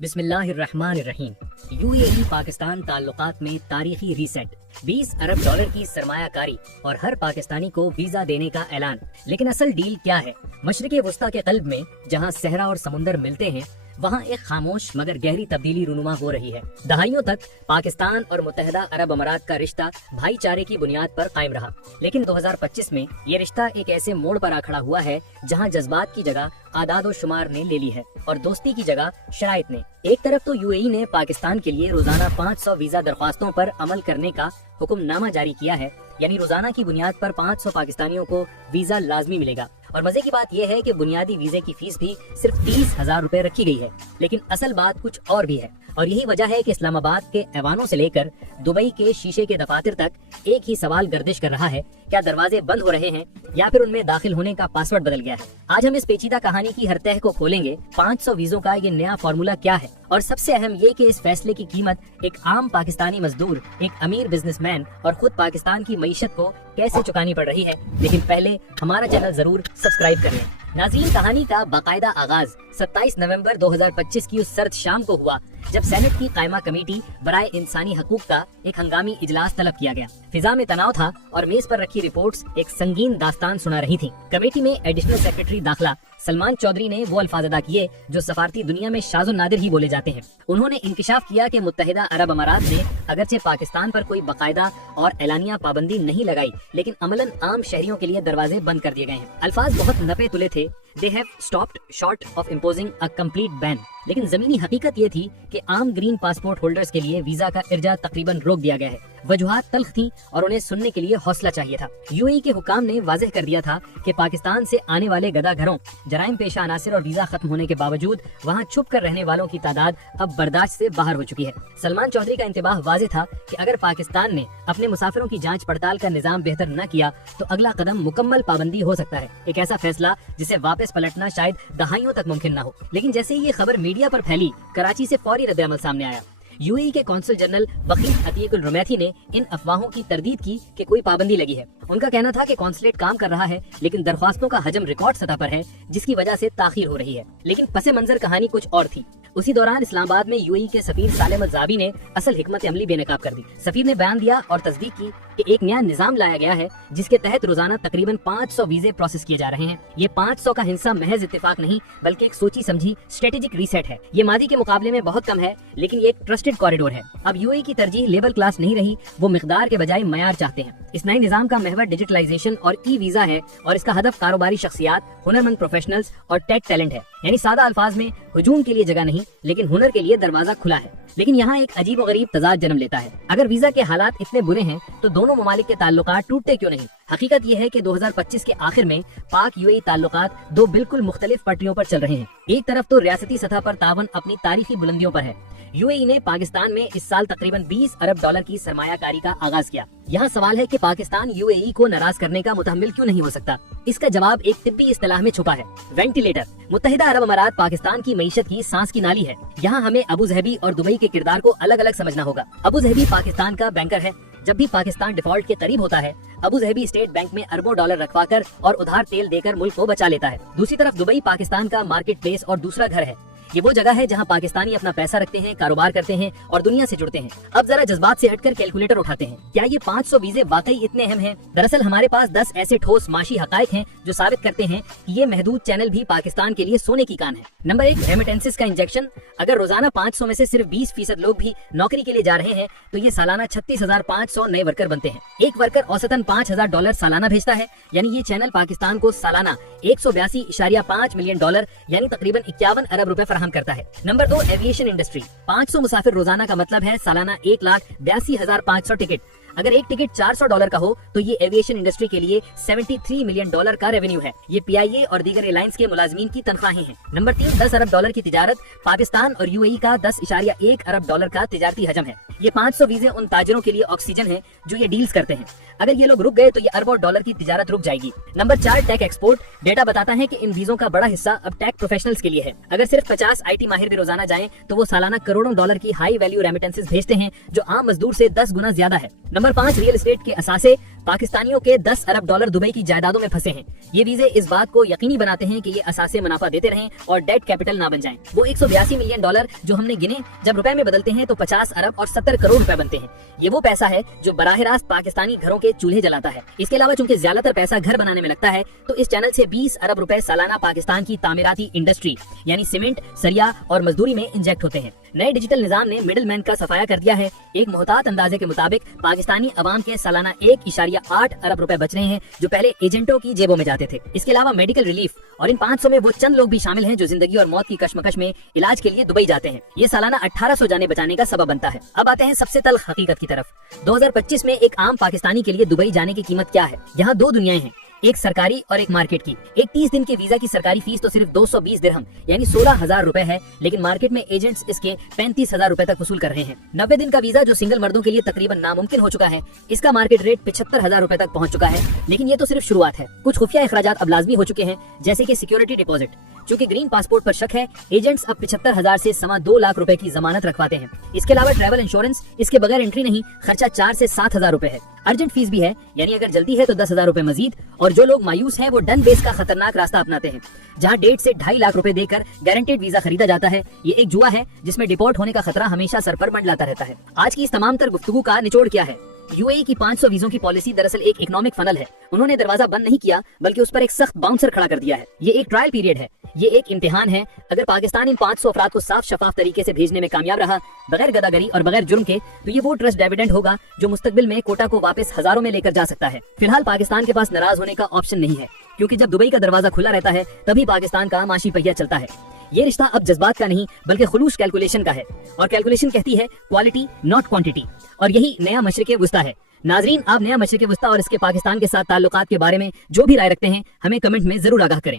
बिस्मिल्लाहिर्रहमानिर्रहीम। यूएई पाकिस्तान ताल्लुकात में तारीखी रीसेट, 20 अरब डॉलर की सरमायाकारी और हर पाकिस्तानी को वीजा देने का ऐलान। लेकिन असल डील क्या है? मशरिक़ वुस्ता के क़ल्ब में जहां सहरा और समुंदर मिलते हैं, वहाँ एक खामोश मगर गहरी तब्दीली रुनुमा हो रही है। दहाइयों तक पाकिस्तान और मुत्तहिदा अरब अमारात का रिश्ता भाईचारे की बुनियाद पर कायम रहा, लेकिन 2025 में ये रिश्ता एक ऐसे मोड़ पर आ खड़ा हुआ है जहाँ जज्बात की जगह आदाद व शुमार ने ले ली है और दोस्ती की जगह शराइत ने। एक तरफ तो यूएई ने पाकिस्तान के लिए रोजाना 500 वीजा दरख्वास्तों पर अमल करने का हुक्मनामा जारी किया है, यानी रोजाना की बुनियाद पर 500 पाकिस्तानियों को वीजा लाजमी मिलेगा। और मजे की बात यह है कि बुनियादी वीजे की फीस भी सिर्फ 30,000 रुपए रखी गई है। लेकिन असल बात कुछ और भी है, और यही वजह है कि इस्लामाबाद के ऐवानों से लेकर दुबई के शीशे के दफातर तक एक ही सवाल गर्दिश कर रहा है, क्या दरवाजे बंद हो रहे हैं या फिर उनमें दाखिल होने का पासवर्ड बदल गया है? आज हम इस पेचीदा कहानी की हर तह को खोलेंगे। 500 वीजों का ये नया फॉर्मूला क्या है, और सबसे अहम ये कि इस फैसले की कीमत एक आम पाकिस्तानी मजदूर, एक अमीर बिजनेसमैन और खुद पाकिस्तान की मईशत को कैसे चुकानी पड़ रही है। लेकिन पहले हमारा चैनल जरूर सब्सक्राइब कर लें। नाज़रीन, कहानी का बाकायदा आगाज 27 नवंबर 2025 की उस सर्द शाम को हुआ जब सेनेट की कायमा कमेटी बराए इंसानी हकूक का एक हंगामी इजलास तलब किया गया। फिजा में तनाव था और मेज पर रखी रिपोर्ट्स एक संगीन दास्तान सुना रही थी। कमेटी में एडिशनल सेक्रेटरी दाखिला सलमान चौधरी ने वो अल्फाज अदा किए जो सफारती दुनिया में शाज़ो नादिर ही बोले जाते हैं। उन्होंने इंकिशाफ किया कि मुत्तहिदा अरब अमारात ने अगरचे पाकिस्तान पर कोई बाकायदा और एलानिया पाबंदी नहीं लगाई, लेकिन अमलन आम शहरियों के लिए दरवाजे बंद कर दिए गए हैं। अल्फाज बहुत नपे तुले थे, They have stopped short of imposing a complete ban। लेकिन जमीनी हकीकत ये थी कि आम ग्रीन पासपोर्ट होल्डर्स के लिए वीजा का इर्जा तकरीबन रोक दिया गया है। वजूहात तल्ख थी और उन्हें सुनने के लिए हौसला चाहिए था। यूएई के हुकाम ने वाज़ेह कर दिया था कि पाकिस्तान से आने वाले गदा घरों, जराइम पेशा अनासिर और वीजा खत्म होने के बावजूद वहाँ छुप कर रहने वालों की तादाद अब बर्दाश्त से बाहर हो चुकी है। सलमान चौधरी का इंतबाह वाज़ेह था कि अगर पाकिस्तान ने अपने मुसाफिरों की जाँच पड़ताल का निज़ाम बेहतर न किया तो अगला कदम मुकम्मल पाबंदी हो सकता है। एक ऐसा फैसला जिसे वापस पलटना शायद दहाइयों तक मुमकिन न हो। लेकिन जैसे ही ये खबर मीडिया पर फैली, कराची से फौरी रद्द-ए-अमल सामने आया। यूएई के कौंसल जनरल वकील अतीकुल रुमैती ने इन अफवाहों की तरदीद की कि कोई पाबंदी लगी है। उनका कहना था कि कौंसलेट काम कर रहा है, लेकिन दरख्वास्तों का हजम रिकॉर्ड सतह पर है, जिसकी वजह से ताखीर हो रही है। लेकिन पसे मंजर कहानी कुछ और थी। उसी दौरान इस्लामाबाद में यूएई के सफीर सालेम अल-ज़ाबी ने असल हिकमत अमली बेनकाब कर दी। सफीर ने बयान दिया और तस्दीक की कि एक नया निजाम लाया गया है जिसके तहत रोजाना तकरीबन 500 वीजे प्रोसेस किए जा रहे हैं। ये 500 का हिस्सा महज इत्तेफाक नहीं बल्कि एक सोची समझी स्ट्रेटेजिक रीसेट है। ये मादी के मुकाबले में बहुत कम है, लेकिन ये एक ट्रस्टेड कॉरिडोर है। अब यूएई की तरजीह लेवल क्लास नहीं रही, वो मिकदार के बजाय मयार चाहते हैं। इस नए निजाम का महवर डिजिटलाइजेशन और ई वीजा है और इसका हदफ कारोबारी शख्सियात, हुनरमंद प्रोफेशनल्स और टेक टैलेंट है। यानी सादा अल्फाज में हुजूम के लिए जगह नहीं, लेकिन हुनर के लिए दरवाजा खुला है। लेकिन यहाँ एक अजीब व गरीब तजाद जन्म लेता है। अगर वीजा के हालात इतने बुरे हैं तो दोनों ममालिक के ताल्लुकात टूटते क्यों नहीं? हकीकत यह है कि 2025 के आखिर में पाक यूएई ताल्लुकात दो बिल्कुल मुख्तलिफ पटरियों पर चल रहे हैं। एक तरफ तो रियासती सतह पर तावन अपनी तारीखी बुलंदियों पर है। यूएई ने पाकिस्तान में इस साल तकरीबन 20 अरब डॉलर की सरमायाकारी का आगाज किया। यहाँ सवाल है कि पाकिस्तान यूएई को नाराज करने का मुतहम्मिल क्यों नहीं हो सकता? इसका जवाब एक तिब्बी इस्तिलाह में छुपा है, वेंटिलेटर। मुत्तहिदा अरब अमारात पाकिस्तान की मईशत की सांस की नाली है। यहाँ हमें अबू ज़हबी और दुबई के किरदार को अलग अलग समझना होगा। अबू ज़हबी पाकिस्तान का बैंकर है। जब भी पाकिस्तान डिफॉल्ट के करीब होता है, अबू ज़हबी स्टेट बैंक में अरबों डॉलर रखवाकर और उधार तेल देकर मुल्क को बचा लेता है। दूसरी तरफ दुबई पाकिस्तान का मार्केट प्लेस और दूसरा घर है। ये वो जगह है जहां पाकिस्तानी अपना पैसा रखते हैं, कारोबार करते हैं और दुनिया से जुड़ते हैं। अब जरा जज्बात से हटकर कैलकुलेटर उठाते हैं। क्या ये 500 वीजे वाकई इतने अहम हैं? दरअसल हमारे पास 10 ऐसे ठोस माशी हकायक हैं जो साबित करते हैं कि ये महदूद चैनल भी पाकिस्तान के लिए सोने की कान है। नंबर 1, रेमिटेंसेस का इंजेक्शन। अगर रोजाना 500 में से सिर्फ 20% लोग भी नौकरी के लिए जा रहे हैं तो ये सालाना 36,500 नए वर्कर बनते हैं। एक वर्कर औसतन $5,000 सालाना भेजता है, यानी ये चैनल पाकिस्तान को सालाना 182.5 मिलियन डॉलर यानी तकरीबन 51 अरब रुपए फराहम करता है। Number 2, aviation industry. 500 मुसाफिर रोजाना का मतलब है सालाना 1,82,500 टिकट। अगर एक टिकट $400 का हो तो ये एविएशन इंडस्ट्री के लिए $73 मिलियन का रेवेन्यू है। ये पीआईए और दीगर एयरलाइंस के मुलाजमीन की तनख्वाहें हैं। नंबर 3, 10 अरब डॉलर की तिजारत। पाकिस्तान और यूएई का 10.1 अरब डॉलर का तिजारती हजम है। ये 500 वीजे उन ताजरों के लिए ऑक्सीजन है जो ये डील्स करते हैं। अगर ये लोग रुक गए तो ये अरबों डॉलर की तिजारत रुक जाएगी। Number 4, take export. डेटा बताता है कि इन वीजों का बड़ा हिस्सा अब टेक प्रोफेशनल्स के लिए है। अगर सिर्फ 50 आईटी माहिर भी रोजाना जाएं तो वो सालाना करोड़ों डॉलर की हाई वैल्यू रेमिटेंसेस भेजते हैं, जो आम मजदूर से 10 गुना ज्यादा है। नंबर 5, रियल एस्टेट के असासे। पाकिस्तानियों के 10 अरब डॉलर दुबई की जायदादों में फंसे हैं। ये वीजे इस बात को यकीनी बनाते हैं कि ये असासे मुनाफा देते रहें और डेट कैपिटल ना बन जाएं। वो 182 मिलियन डॉलर जो हमने गिने जब रुपए में बदलते हैं तो 50 अरब और 70 करोड़ रुपए बनते हैं। ये वो पैसा है जो बराह रास्त पाकिस्तानी घरों के चूल्हे जलाता है। इसके अलावा चूंकि ज्यादातर पैसा घर बनाने में लगता है तो इस चैनल से 20 अरब रुपए सालाना पाकिस्तान की तामीराती इंडस्ट्री यानी सीमेंट, सरिया और मजदूरी में इंजेक्ट होते हैं। नए डिजिटल निजाम ने मिडिल मैन का सफाया कर दिया है। एक मोहतात अंदाजे के मुताबिक पाकिस्तानी अवाम के सालाना 1.8 अरब रुपए बच रहे हैं जो पहले एजेंटों की जेबों में जाते थे। इसके अलावा मेडिकल रिलीफ और इन 500 में वो चंद लोग भी शामिल हैं जो जिंदगी और मौत की कश्मकश में इलाज के लिए दुबई जाते हैं। ये सालाना 1800 जाने बचाने का सबब बनता है। अब आते हैं सबसे तल्ख हकीकत की तरफ। 2025 में एक आम पाकिस्तानी के लिए दुबई जाने की कीमत क्या है? यहाँ दो दुनियाएं हैं, एक सरकारी और एक मार्केट की। एक 30 दिन के वीजा की सरकारी फीस तो सिर्फ 220 दिरहम यानी 16,000 रुपए है, लेकिन मार्केट में एजेंट्स इसके 35,000 रुपए तक वसूल कर रहे हैं। 90 दिन का वीजा जो सिंगल मर्दों के लिए तकरीबन नामुमकिन हो चुका है, इसका मार्केट रेट 75,000 रुपए तक पहुंच चुका है। लेकिन ये तो सिर्फ शुरुआत है। कुछ खुफिया अखराजात अब लाजमी हो चुके हैं, जैसे कि सिक्योरिटी डिपॉजिट। चूंकि ग्रीन पासपोर्ट पर शक है, एजेंट्स अब 75,000 से 2 लाख रुपए की जमानत रखवाते हैं। इसके अलावा ट्रैवल इंश्योरेंस, इसके बगैर एंट्री नहीं, खर्चा 4 से 7,000 रुपए है। अर्जेंट फीस भी है, यानी अगर जल्दी है तो 10,000 रुपए मजीद। और जो लोग मायूस हैं वो डन बेस का खतरनाक रास्ता अपनाते हैं, जहां 1.5 से 2.5 लाख रुपए देकर गारंटेड वीजा खरीदा जाता है। ये एक जुआ है जिसमें डिपोर्ट होने का खतरा हमेशा सर पर मंडलाता रहता है। आज की इस तमाम तर गुफ्तगू का निचोड़ क्या है? यूएई की 500 वीजों की पॉलिसी दरअसल एक इकोनॉमिक फनल है। उन्होंने दरवाजा बंद नहीं किया बल्कि उस पर एक सख्त बाउंसर खड़ा कर दिया है। ये एक ट्रायल पीरियड है, ये एक इम्तिहान है। अगर पाकिस्तान इन 500 अफराद को साफ शफाफ तरीके से भेजने में कामयाब रहा, बगैर गदागरी और बगैर जुर्म के, तो ये वो ट्रस्ट डिविडेंड होगा जो मुस्तकबिल में कोटा को वापस हजारों में लेकर जा सकता है। फिलहाल पाकिस्तान के पास नाराज होने का ऑप्शन नहीं है, क्योंकि जब दुबई का दरवाजा खुला रहता है तभी पाकिस्तान का माशी पहिया चलता है। ये रिश्ता अब जज्बात का नहीं बल्कि खुलूस कैलकुलेशन का है, और कैलकुलेशन कहती है क्वालिटी नॉट क्वांटिटी। और यही नया मशरिक़े वुस्ता है। नाजरीन, आप नया मशरिक़े वुस्ता और इसके पाकिस्तान के साथ ताल्लुकात के बारे में जो भी राय रखते हैं, हमें कमेंट में जरूर आगाह करें।